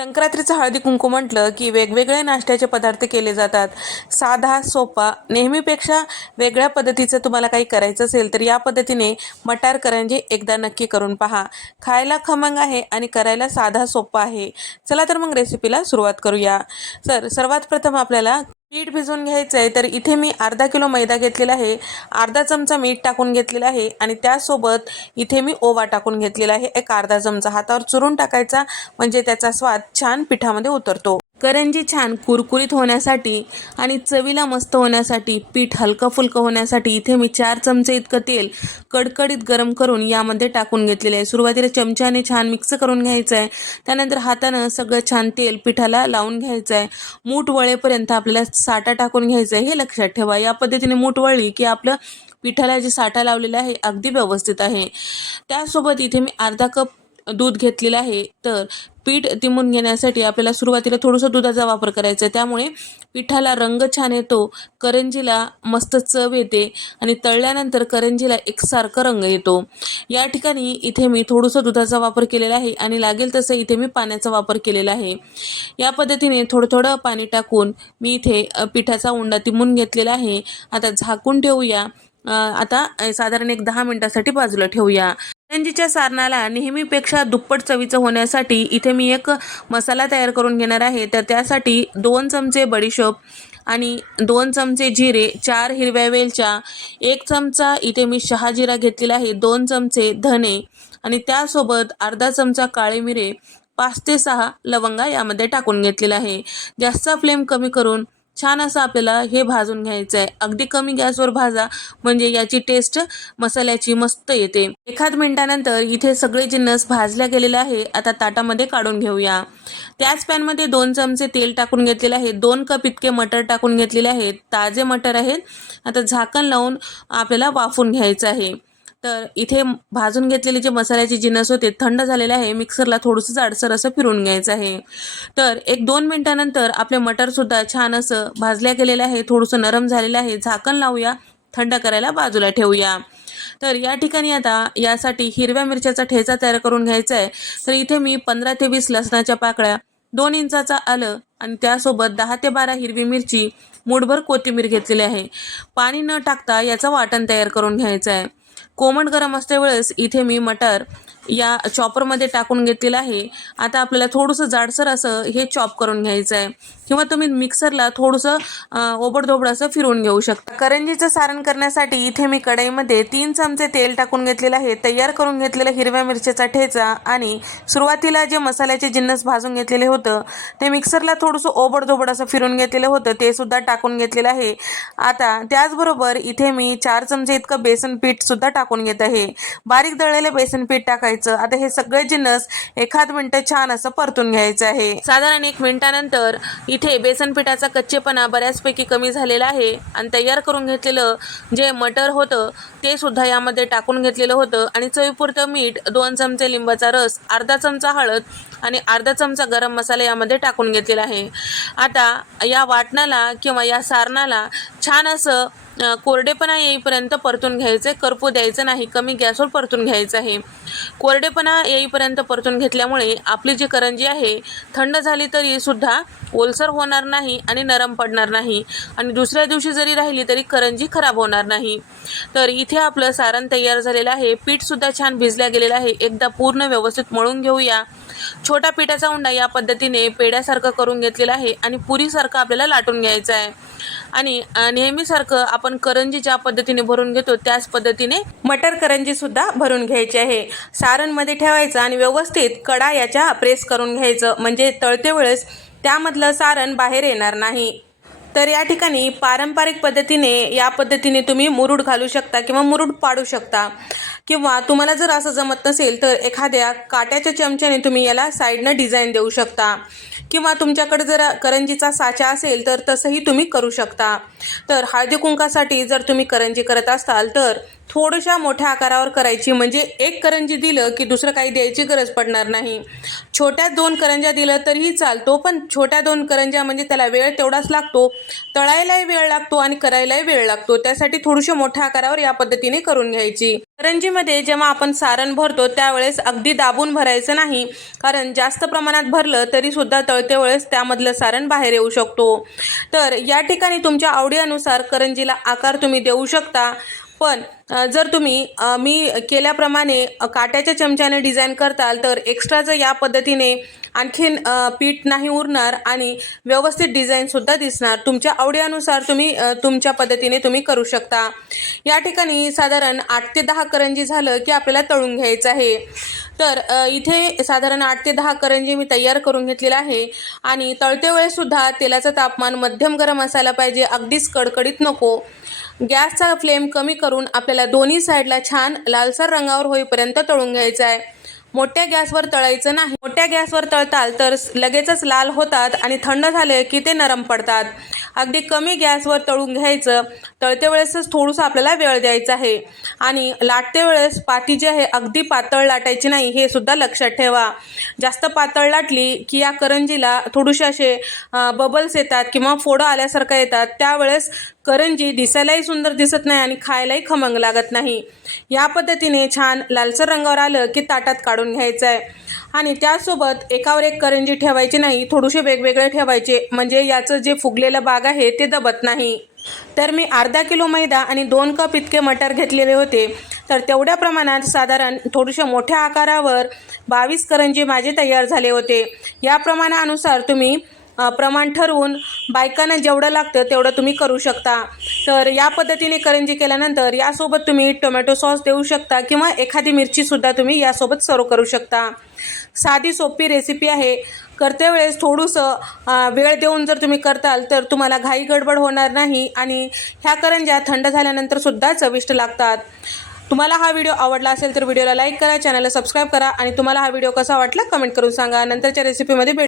संक्रांतीचं हळदी कुंकू म्हटलं की वेगवेगळे नाश्त्याचे पदार्थ केले जातात. साधा सोपा नेहमीपेक्षा वेगळ्या पद्धतीचं तुम्हाला काही करायचं असेल तर या पद्धतीने मटार करंजी एकदा नक्की करून पहा. खायला खमंग आहे आणि करायला साधा सोपा आहे. चला तर मग रेसिपीला सुरुवात करूया. तर सर्वात प्रथम आपल्याला पीठ भिजवून घ्यायचं आहे तर इथे मी अर्धा किलो मैदा घेतलेला आहे. अर्धा चमचा मीठ टाकून घेतलेला आहे आणि त्यासोबत इथे मी ओवा टाकून घेतलेला आहे. एक अर्धा चमचा हातावर चुरून टाकायचा म्हणजे त्याचा स्वाद छान पिठामध्ये उतरतो. करंजी छान कुरकुरीत होण्यासाठी आणि चवीला मस्त होण्यासाठी पीठ हलकं फुलकं होण्यासाठी इथे मी चार चमचे इतकं तेल कडकडीत गरम करून यामध्ये टाकून घेतलेले आहे. सुरुवातीला चमच्याने छान मिक्स करून घ्यायचं आहे त्यानंतर हातानं सगळं छान तेल पिठाला लावून घ्यायचं आहे मूठ वळेपर्यंत आपल्याला साठा टाकून घ्यायचं आहे हे लक्षात ठेवा. या पद्धतीने मूठ वळली की आपलं पिठाला जे साठा लावलेला आहे अगदी व्यवस्थित आहे. त्यासोबत इथे मी अर्धा कप दूध घेतलेलं आहे तर पीठ तिमून घेण्यासाठी आपल्याला सुरुवातीला थोडंसं दुधाचा वापर करायचा आहे. त्यामुळे पिठाला रंग छान येतो करंजीला मस्त चव येते आणि तळल्यानंतर करंजीला एकसारखा रंग येतो. या ठिकाणी इथे मी थोडंसं दुधाचा वापर केलेला आहे आणि लागेल तसं इथे मी पाण्याचा वापर केलेला आहे. या पद्धतीने थोडं थोडं पाणी टाकून मी इथे पिठाचा उंडा तिमून घेतलेला आहे. आता झाकून ठेवूया. आता साधारण एक दहा मिनटासाठी बाजूला ठेवूया. करंजीच्या सारणाला नेहमीपेक्षा दुप्पट चवीचं होण्यासाठी इथे मी एक मसाला तयार करून घेणार आहे. तर त्यासाठी दोन चमचे बडीशोप आणि दोन चमचे जिरे चार हिरव्या वेलच्या एक चमचा इथे मी शहा जिरा घेतलेला आहे दोन चमचे धने आणि त्यासोबत अर्धा चमचा काळे मिरे पाच ते सहा लवंगा यामध्ये टाकून घेतलेला आहे. जास्त फ्लेम कमी करून छान असं आपल्याला हे भाजून घ्यायचं आहे अगदी कमी गॅसवर भाजा म्हणजे याची टेस्ट मसाल्याची मस्त येते. एखाद मिनिटानंतर इथे सगळे जिन्नस भाजल्या गेलेले आहे आता ताटामध्ये काढून घेऊया. त्याच पॅनमध्ये दोन चमचे तेल टाकून घेतलेले आहे. दोन कप इतके मटर टाकून घेतलेले आहेत. ताजे मटर आहेत. आता झाकण लावून आपल्याला वाफून घ्यायचं आहे. तर इथे भाजून घेतलेले जे मसाल्याचे जिनस होते थंड झालेले आहे मिक्सरला थोडंसं जाडसर असं फिरून घ्यायचं आहे. तर एक दोन मिनिटानंतर आपले मटरसुद्धा छान असं भाजल्या गेलेलं आहे थोडंसं नरम झालेलं आहे. झाकण लावूया थंड करायला बाजूला ठेवूया. तर या ठिकाणी आता यासाठी हिरव्या मिरच्याचा ठेचा तयार करून घ्यायचा आहे. तर इथे मी पंधरा ते वीस लसणाच्या पाकळ्या दोन इंचाचा आलं आणि त्यासोबत दहा ते बारा हिरवी मिरची मुठभर कोथिंबीर घेतलेली आहे. पाणी न टाकता याचं वाटण तयार करून घ्यायचं आहे. कोमट गरम असते वेळेस इथे मी मटर या चॉपरमध्ये टाकून घेतलेलं आहे. आता आपल्याला थोडंसं जाडसर असं हे चॉप करून घ्यायचं आहे. किंवा तुम्ही मिक्सरला थोडंसं ओबडधोबड असं फिरवून घेऊ शकता. करंजीचं सारण करण्यासाठी इथे मी कढईमध्ये तीन चमचे तेल टाकून घेतलेलं आहे. तयार करून घेतलेलं हिरव्या मिरचीचा ठेचा आणि सुरुवातीला जे मसाल्याचे जिन्नस भाजून घेतलेले होतं ते मिक्सरला थोडंसं ओबडधोबड असं फिरून घेतलेलं होतं ते सुद्धा टाकून घेतलेलं आहे. आता त्याचबरोबर इथे मी चार चमचे इतकं बेसन पीठ सुद्धा टाकून घेत आहे. बारीक दळलेलं बेसन पीठ टाकायचं. आता हे सगळे जिन्नस एखाद मिनटं छान असं परतून घ्यायचं आहे. साधारण एक मिनिटानंतर इथे बेसन पिठाचा कच्चेपणा बऱ्याचपैकी कमी झालेला आहे आणि तयार करून घेतलेलं जे मटर होतं ते सुद्धा यामध्ये टाकून घेतलेलं होतं. आणि चवीपुरतं मीठ दोन चमचे लिंबाचा रस अर्धा चमचा हळद आणि अर्धा चमचा गरम मसाला यामध्ये टाकून घेतलेला आहे. आता या वाटणाला किंवा या सारणाला छान असं कोरडेपणा येईपर्यंत परतून घ्यायचं आहे करपू द्यायचं नाही कमी गॅसवर परतून घ्यायचं आहे. कोरडेपणा येईपर्यंत परतून घेतल्यामुळे आपली जी करंजी आहे थंड झाली तरी सुद्धा ओलसर होणार नाही आणि नरम पडणार नाही. आणि दुसऱ्या दिवशी जरी राहिली तरी करंजी खराब होणार नाही. तर इथे आपलं सारण तयार झालेलं आहे. पीठसुद्धा छान भिजल्या गेलेलं आहे. एकदा पूर्ण व्यवस्थित मळून घेऊया. छोटा पिठाचा उंडा या पद्धतीने पेड्यासारखं करून घेतलेला आहे आणि पुरीसारखं आपल्याला लाटून घ्यायचं आहे. आणि नेहमीसारखं आपण करंजी ज्या पद्धतीने भरून घेतो त्याच पद्धतीने मटर करंजी सुद्धा भरून घ्यायची आहे. सारणमध्ये ठेवायचं आणि व्यवस्थित कडा याच्या प्रेस करून घ्यायचं. म्हणजे तळते वेळेस त्यामधलं सारण बाहेर येणार नाही. तर या ठिकाणी पारंपरिक पद्धतीने या पद्धतीने तुम्ही मुरुड घालू शकता किंवा मुरुड पाडू शकता. किंवा तुम्हाला जर असं जमत नसेल तर एखाद्या काट्याच्या चमच्याने तुम्ही याला साईडनं डिझाईन देऊ शकता. किंवा तुमच्याकडे जर करंजीचा साचा असेल तर तसंही तुम्ही करू शकता. तर हळदी कुंकासाठी जर तुम्ही करंजी करत असाल तर थोडशा मोठ्या आकारावर करायची म्हणजे एक करंजी दिलं की दुसरं काही द्यायची गरज पडणार नाही. छोट्या दोन करंज्या दिलं तरीही चालतो पण छोट्या दोन करंज्या म्हणजे त्याला वेळ तेवढाच लागतो. तळायलाही वेळ लागतो आणि करायलाही वेळ लागतो. त्यासाठी थोडीशी मोठ्या आकारावर या पद्धतीने करून घ्यायची. करंजीमध्ये जेव्हा आपण सारण भरतो त्यावेळेस अगदी दाबून भरायचं नाही. कारण जास्त प्रमाणात भरलं तरी सुद्धा तळते वेळेस त्यामधलं सारण बाहेर येऊ शकतो. तर या ठिकाणी तुमच्या आवडीनुसार करंजीला आकार तुम्ही देऊ शकता. पण जर तुम्ही मी केल्याप्रमाणे काट्याच्या चमच्याने डिझाईन करताल तर एक्स्ट्राचं या पद्धतीने आणखीन पीठ नाही उरणार आणि व्यवस्थित डिझाईनसुद्धा दिसणार तुमच्या आवडीनुसार तुम्ही तुमच्या पद्धतीने तुम्ही करू शकता. या ठिकाणी साधारण आठ ते दहा करंजी झालं की आपल्याला तळून घ्यायचं आहे. तर इथे साधारण आठ ते दहा करंजी मी तयार करून घेतलेला आहे आणि तळते वेळेसुद्धा तेलाचं तापमान मध्यम गरम असायला पाहिजे अगदीच कडकडीत नको. गॅसचा फ्लेम कमी करून आपल्याला दोन्ही साईडला छान लालसर रंगावर होईपर्यंत तळून घ्यायचं आहे. मोठ्या गॅसवर तळायचं नाही. मोठ्या गॅसवर तळताल तर लगेचच लाल होतात आणि थंड झाले की ते नरम पडतात. अगदी कमी गॅसवर तळून घ्यायचं. तळते वेळेसच थोडंसं आपल्याला वेळ द्यायचा आहे. आणि लाटते वेळेस पाती जी आहे अगदी पातळ लाटायची नाही हे सुद्धा लक्षात ठेवा. जास्त पातळ लाटली की या करंजीला थोडेसे असे बबल्स येतात किंवा फोडं आल्यासारखं येतात. त्यावेळेस करंजी दिसायलाही सुंदर दिसत नाही आणि खायलाही खमंग लागत नाही. या पद्धतीने छान लालसर रंगावर आलं की ताटात काढून घ्यायचं आहे आणि त्यासोबत एकावर एक करंजी ठेवायची नाही थोडेसे वेगवेगळे ठेवायचे. म्हणजे याचं जे फुगलेलं बाग आहे ते दबत नाही. तर मी अर्धा किलो मैदा आणि दोन कप इतके मटर घेतलेले होते. तर तेवढ्या प्रमाणात साधारण थोडेसे मोठ्या आकारावर बावीस करंजी माझे तयार झाले होते. या प्रमाणानुसार तुम्ही प्रमाण ठरवून बायकांना जेवढं लागतं तेवढं तुम्ही करू शकता. तर या पद्धतीने करंजी केल्यानंतर यासोबत तुम्ही टोमॅटो सॉस देऊ शकता किंवा एखादी मिरचीसुद्धा तुम्ही यासोबत सर्व करू शकता. साधी सोपी रेसिपी आहे. करते वेळेस थोडंसं वेळ देऊन जर तुम्ही करताल तर तुम्हाला घाई गडबड होणार नाही आणि ह्या करंज्या थंड झाल्यानंतर सुद्धा चविष्ट लागतात. तुम्हाला हा व्हिडिओ आवडला असेल तर व्हिडिओला लाईक करा चॅनलला सबस्क्राईब करा आणि तुम्हाला हा व्हिडिओ कसा वाटला कमेंट करून सांगा. नंतरच्या रेसिपीमध्ये भेट.